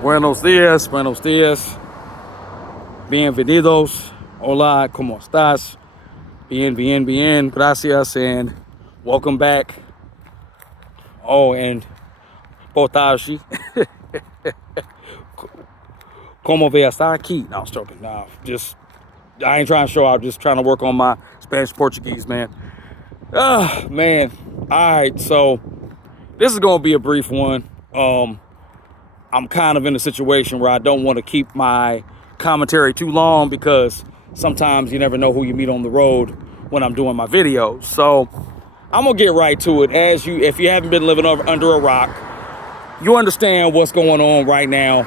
Buenos días, bienvenidos, hola, ¿cómo estás? Bien, gracias, and welcome back. Oh, and potashi, como ve hasta aquí? No, I was joking. No, I ain't trying to show out, just trying to work on my Spanish Portuguese, man. Man. All right, so this is going to be a brief one. I'm kind of in a situation where I don't want to keep my commentary too long because sometimes you never know who you meet on the road when I'm doing my videos. So I'm gonna get right to it. If you haven't been living under a rock, you understand what's going on right now.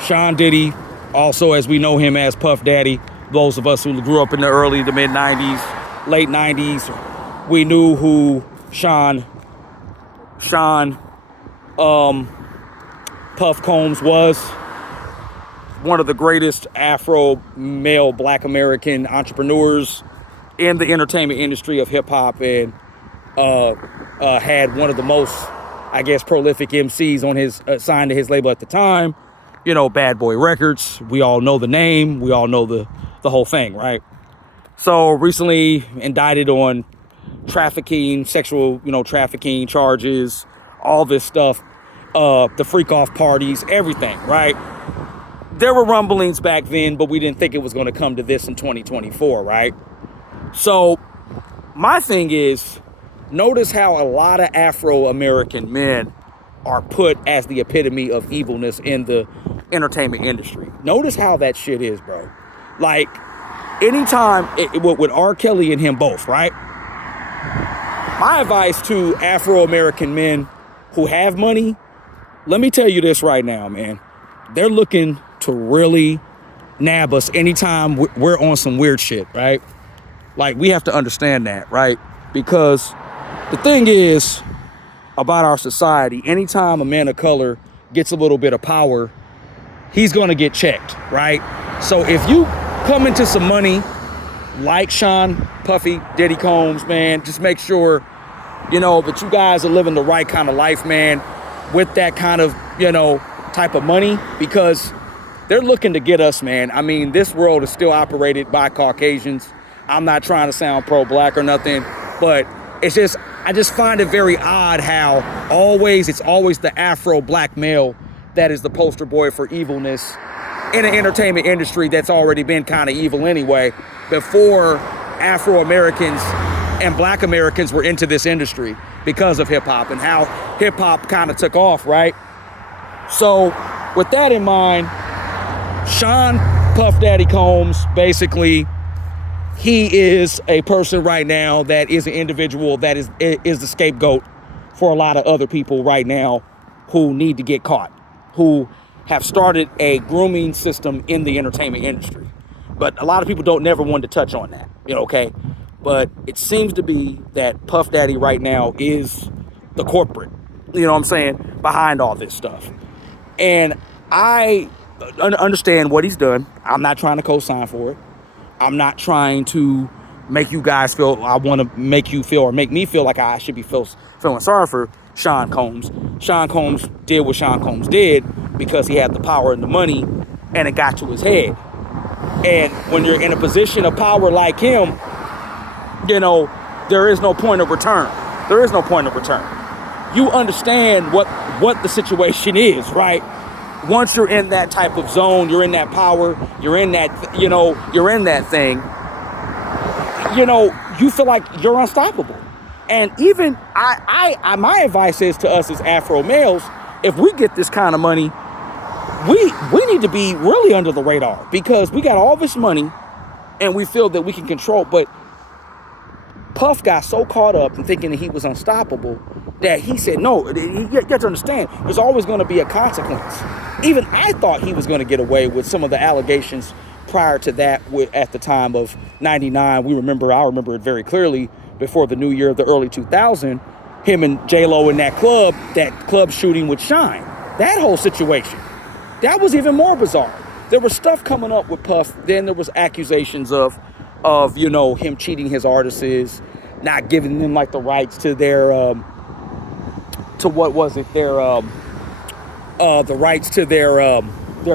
Sean Diddy, also as we know him as Puff Daddy, those of us who grew up in the early to mid 90s, late 90s, we knew who Sean Puff Combs was. One of the greatest Afro male Black American entrepreneurs in the entertainment industry of hip hop, and had one of the most, I guess, prolific MCs on his signed to his label at the time. You know, Bad Boy Records. We all know the name. We all know the whole thing, right? So recently indicted on trafficking, sexual, trafficking charges, all this stuff, the freak off parties, everything, right? There were rumblings back then, but we didn't think it was going to come to this in 2024, right? So my thing is, notice how a lot of Afro-American men are put as the epitome of evilness in the entertainment industry. Notice how that shit is, bro. Like, anytime, with R. Kelly and him both, right? My advice to Afro-American men who have money, let me tell you this right now, man. They're looking to really nab us anytime we're on some weird shit, right? Like, we have to understand that, right? Because the thing is about our society, anytime a man of color gets a little bit of power, he's going to get checked, right? So if you come into some money like Sean Puffy Diddy Combs, man, just make sure, that you guys are living the right kind of life, man, with that kind of, type of money, because they're looking to get us, man. I mean, this world is still operated by Caucasians. I'm not trying to sound pro-black or nothing, but I just find it very odd how it's always the Afro-black male that is the poster boy for evilness in an entertainment industry that's already been kind of evil anyway, before Afro-Americans and Black Americans were into this industry because of hip-hop and how hip-hop kind of took off, right? So with that in mind, Sean Puff Daddy Combs, basically, he is a person right now that is an individual that is the scapegoat for a lot of other people right now who need to get caught, who have started a grooming system in the entertainment industry. But a lot of people don't never want to touch on that, okay? But it seems to be that Puff Daddy right now is the corporate, behind all this stuff. And I understand what he's done. I'm not trying to co-sign for it. I'm not trying to make you guys feel, I want to make you feel or make me feel like I should be feeling sorry for Sean Combs. Sean Combs did what Sean Combs did because he had the power and the money, and it got to his head. And when you're in a position of power like him, there is no point of return. There is no point of return. You understand what the situation is, right? Once you're in that type of zone, you're in that power, you're in that thing, you feel like you're unstoppable. And even my advice is to us as Afro males, if we get this kind of money, we need to be really under the radar, because we got all this money and we feel that we can control. But Puff got so caught up in thinking that he was unstoppable that he said, no, you have to understand, there's always going to be a consequence. Even I thought he was going to get away with some of the allegations prior to that at the time of 99. I remember it very clearly, before the new year of the early 2000, him and J-Lo in that club shooting with Shine. That whole situation, that was even more bizarre. There was stuff coming up with Puff. Then there was accusations of him cheating his artists, not giving them like the rights to their the rights to their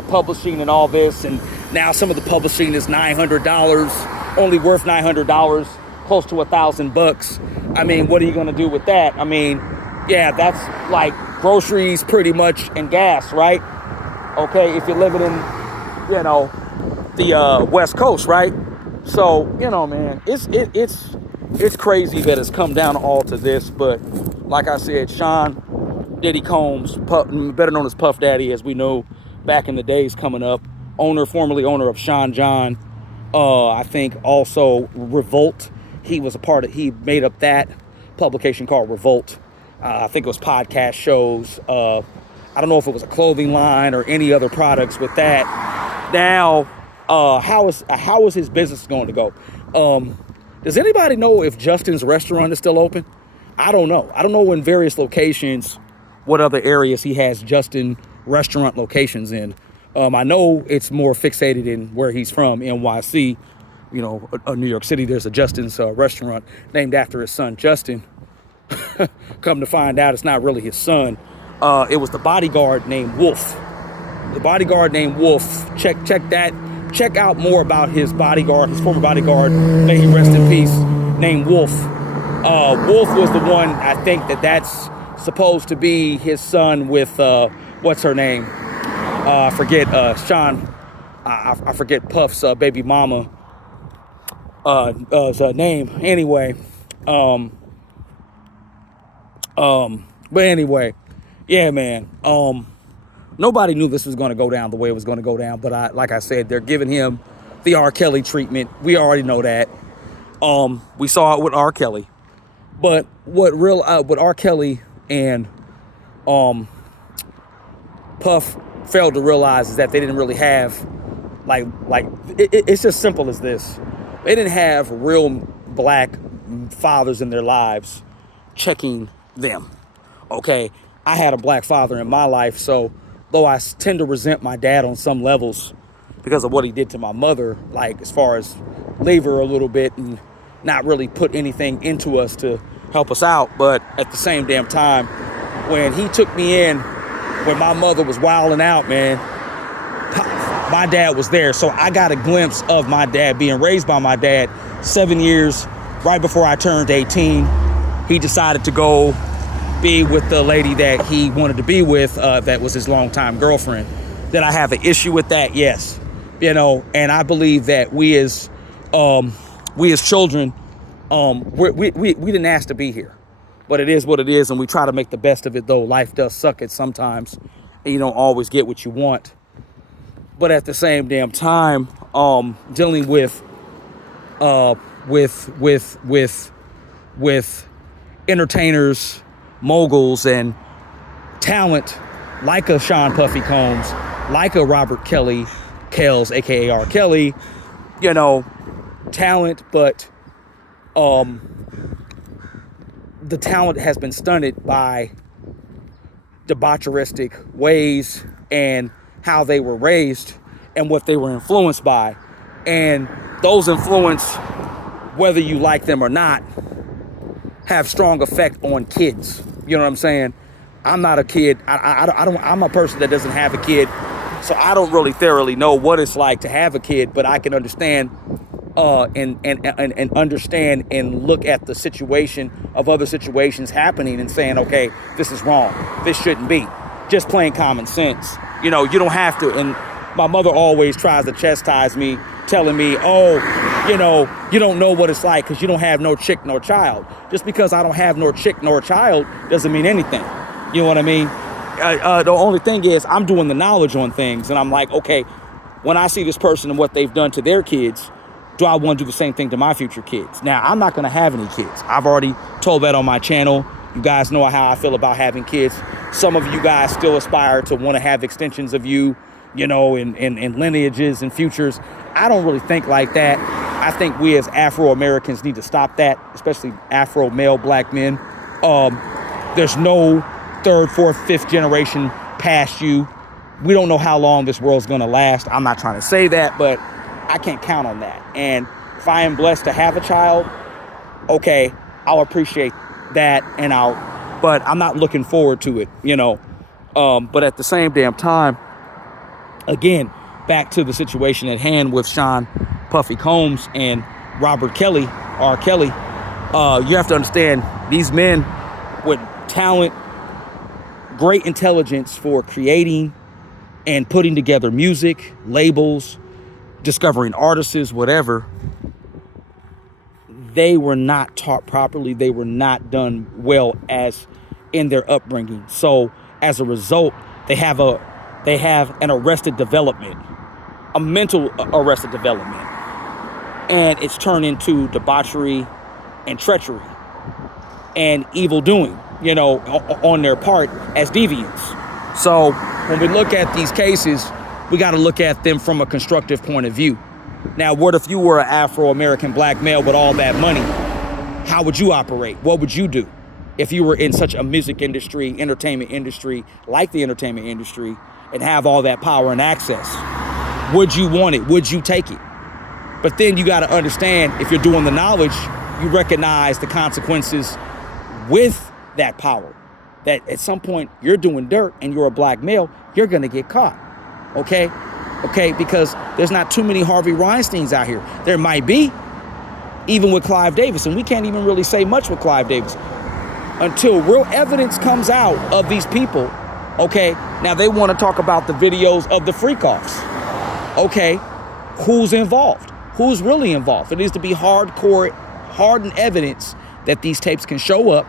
publishing and all this, and now some of the publishing is $900, only worth $900, close to $1,000. I mean, what are you going to do with that? I mean, yeah, that's like groceries pretty much and gas, right? Okay, if you're living in, the West Coast, right? So, man, it's crazy that it's come down all to this. But like I said, Sean Diddy Combs, better known as Puff Daddy, as we know back in the days coming up, formerly owner of Sean John, I think also Revolt. He made up that publication called Revolt. I think it was podcast shows. I don't know if it was a clothing line or any other products with that. Now, how is his business going to go? Does anybody know if Justin's restaurant is still open? I don't know. I don't know in various locations what other areas he has Justin restaurant locations in. I know it's more fixated in where he's from, NYC, New York City. There's a Justin's restaurant named after his son, Justin. Come to find out, it's not really his son. It was the bodyguard named Wolf. The bodyguard named Wolf. Check that. Check out more about his bodyguard, his former bodyguard, may he rest in peace, named Wolf. Wolf was the one, I think that's supposed to be his son with, what's her name? I forget Puff's baby mama name. Anyway, but anyway, yeah, man. Nobody knew this was going to go down the way it was going to go down. But like I said, they're giving him the R. Kelly treatment. We already know that. We saw it with R. Kelly. But what R. Kelly and Puff failed to realize is that they didn't really have it's just simple as this. They didn't have real black fathers in their lives checking them. Okay, I had a black father in my life, so though I tend to resent my dad on some levels because of what he did to my mother, like as far as leave her a little bit and not really put anything into us to help us out. But at the same damn time, when he took me in, when my mother was wilding out, man, my dad was there. So I got a glimpse of my dad being raised by my dad. 7 years right before I turned 18, he decided to go be with the lady that he wanted to be with, that was his longtime girlfriend. Did I have an issue with that? Yes. And I believe that we as children, we didn't ask to be here, but it is what it is, and we try to make the best of it, though life does suck it sometimes, and you don't always get what you want. But at the same damn time, dealing with entertainers, moguls, and talent like a Sean Puffy Combs, like a Robert Kells, aka R. Kelly, talent, but the talent has been stunted by debaucheristic ways and how they were raised and what they were influenced by. And those influence, whether you like them or not, have strong effect on kids. You know what I'm saying? I'm not a kid. I'm a person that doesn't have a kid, so I don't really thoroughly know what it's like to have a kid, but I can understand and understand and look at the situation of other situations happening and saying, okay, this is wrong. This shouldn't be. Just plain common sense. You don't have to. And my mother always tries to chastise me, telling me, oh, you don't know what it's like because you don't have no chick nor child. Just because I don't have nor chick nor child doesn't mean anything. You know what I mean? The only thing is I'm doing the knowledge on things, and I'm like, okay, when I see this person and what they've done to their kids, do I want to do the same thing to my future kids? Now, I'm not going to have any kids. I've already told that on my channel. You guys know how I feel about having kids. Some of you guys still aspire to want to have extensions of you, in lineages and futures. I don't really think like that. I think we as Afro-Americans need to stop that, especially Afro male black men. There's no third, fourth, fifth generation past you. We don't know how long this world's going to last. I'm not trying to say that, but I can't count on that. And if I am blessed to have a child, okay, I'll appreciate that, but I'm not looking forward to it, But at the same damn time, again, back to the situation at hand with Sean Puffy Combs and Robert Kelly, R. Kelly, you have to understand these men with talent, great intelligence for creating and putting together music, labels, discovering artists, whatever, they were not taught properly. They were not done well as in their upbringing. So as a result, they have an arrested development, a mental arrested development. And it's turned into debauchery and treachery and evil doing, you know, on their part as deviants. So when we look at these cases, we got to look at them from a constructive point of view. Now, what if you were an Afro-American black male with all that money? How would you operate? What would you do if you were in such a music industry, entertainment industry, like the entertainment industry, and have all that power and access? Would you want it? Would you take it? But then you got to understand, if you're doing the knowledge, you recognize the consequences with that power. That at some point you're doing dirt and you're a black male, you're going to get caught. Okay? Okay, because there's not too many Harvey Weinsteins out here. There might be, even with Clive Davis, and we can't even really say much with Clive Davis until real evidence comes out of these people. Okay, now they want to talk about the videos of the freak-offs. Okay, who's involved? Who's really involved? It needs to be hardcore, hardened evidence that these tapes can show up.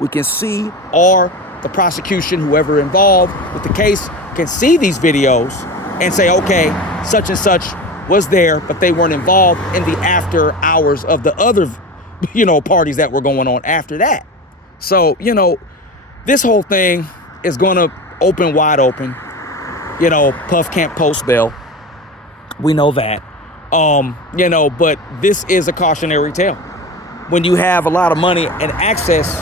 We can see, or the prosecution, whoever involved with the case, can see these videos and say, okay, such and such was there, but they weren't involved in the after hours of the other, you know, parties that were going on after that. So, you know, this whole thing is going to open wide open. You know, Puff can't post bail. We know that. You know, but this is a cautionary tale. When you have a lot of money and access,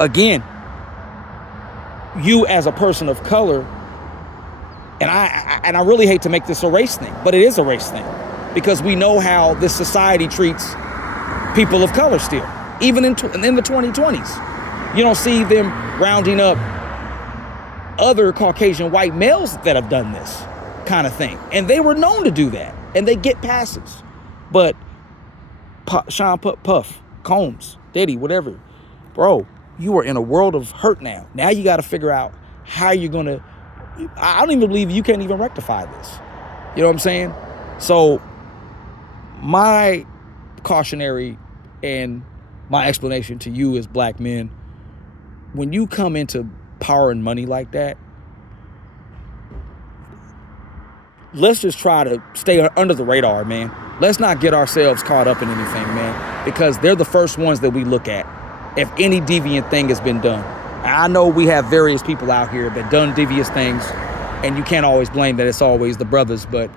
again, you as a person of color, and I really hate to make this a race thing, but it is a race thing, because we know how this society treats people of color still, even in the 2020s. You don't see them rounding up other Caucasian white males that have done this kind of thing, and they were known to do that, and they get passes. But Sean Puff, Combs, Diddy, whatever, bro, you are in a world of hurt now. Now you got to figure out how you're going to, I don't even believe you can't even rectify this. You know what I'm saying? So my cautionary and my explanation to you as black men, when you come into power and money like that, let's just try to stay under the radar, man. Let's not get ourselves caught up in anything, man, because they're the first ones that we look at if any deviant thing has been done. I know we have various people out here that done devious things, and you can't always blame that it's always the brothers, but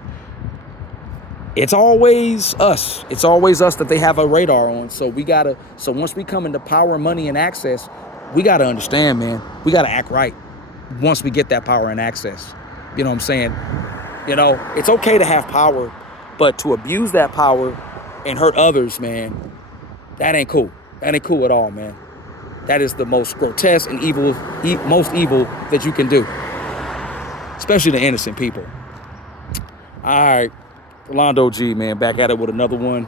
it's always us. It's always us that they have a radar on. So once we come into power, money, and access, we got to understand, man, we got to act right once we get that power and access. You know what I'm saying? You know, it's okay to have power, but to abuse that power and hurt others, man, that ain't cool. That ain't cool at all, man. That is the most grotesque and most evil that you can do, especially to innocent people. All right, Rolando G, man, back at it with another one.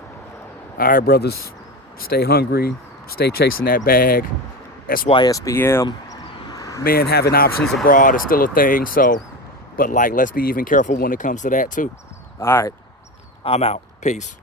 All right, brothers, stay hungry, stay chasing that bag. SYSBM, men having options abroad is still a thing. So, but like, let's be even careful when it comes to that too. All right, I'm out. Peace.